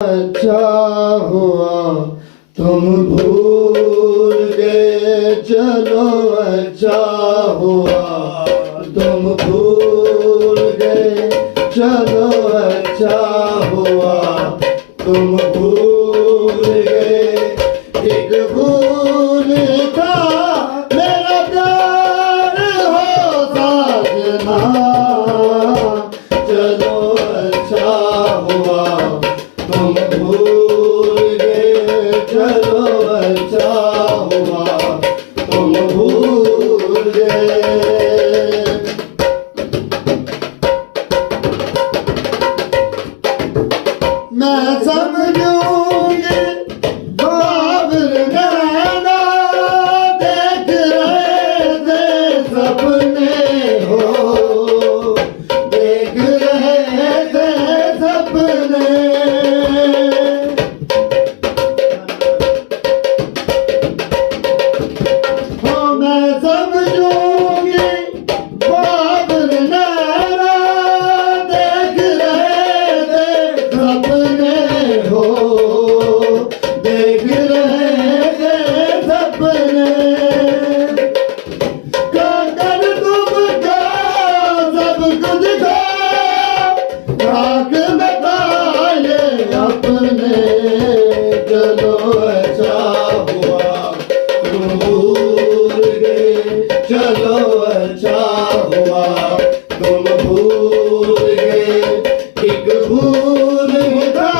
अच्छा हुआ तुम भूल गए, चलो अच्छा हुआ तुम भूल गए, चलो अच्छा हुआ तुम भूल गए। एक भूल था मेरा प्यार हो साजना, चलो अच्छा हुआ तुम भूल गए, चलो अच्छा हुआ तुम भूल गए। मैं समझूंगी बाबर नैना देख रहे थे सपने हो, देख रहे थे सपने। हो मैं समझूंगी बाबर नैना देख रहे थे सपने हो, देख रहे थे सपने। काकर तुमको सब कुछ खो राख में पाए अपने, चलो अच्छा हुआ तुम भूल गए, चलो अच्छा हुआ तुम भूल गए। एक भूल था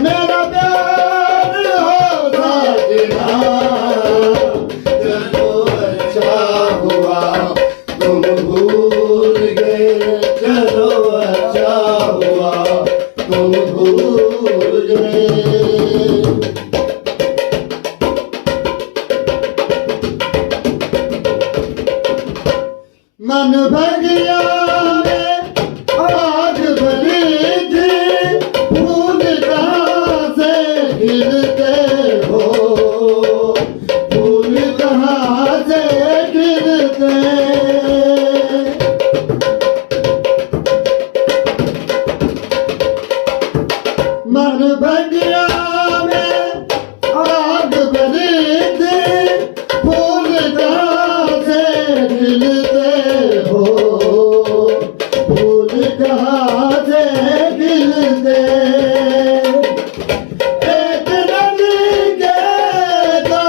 मेरा प्यार हो साजना, चलो अच्छा हुआ तुम भूल गए, चलो अच्छा हुआ तुम भूल गए। मन भगिया में आग भरी थी, फूल कहाँ से खिलते हो, फूल कहाँ से खिलते। मन भगिया में आग भरी थी, फूल कहाँ से खिलते हो, फूल कहाँ से खिलते। एक नदी के दो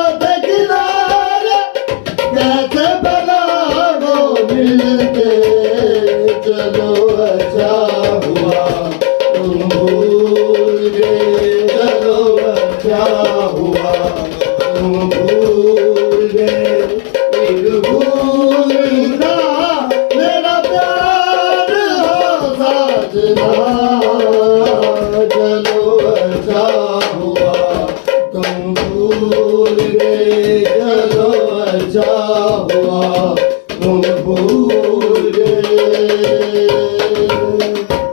किनारे कैसे भला वो मिलते, चलो अच्छा हुआ तुम भूल गए, चलो अच्छा हुआ तुम भूल गए। एक भूल था मेरा प्यार हो साजना, चलो अच्छा हुआ तुम भूल गए, चलो अच्छा हुआ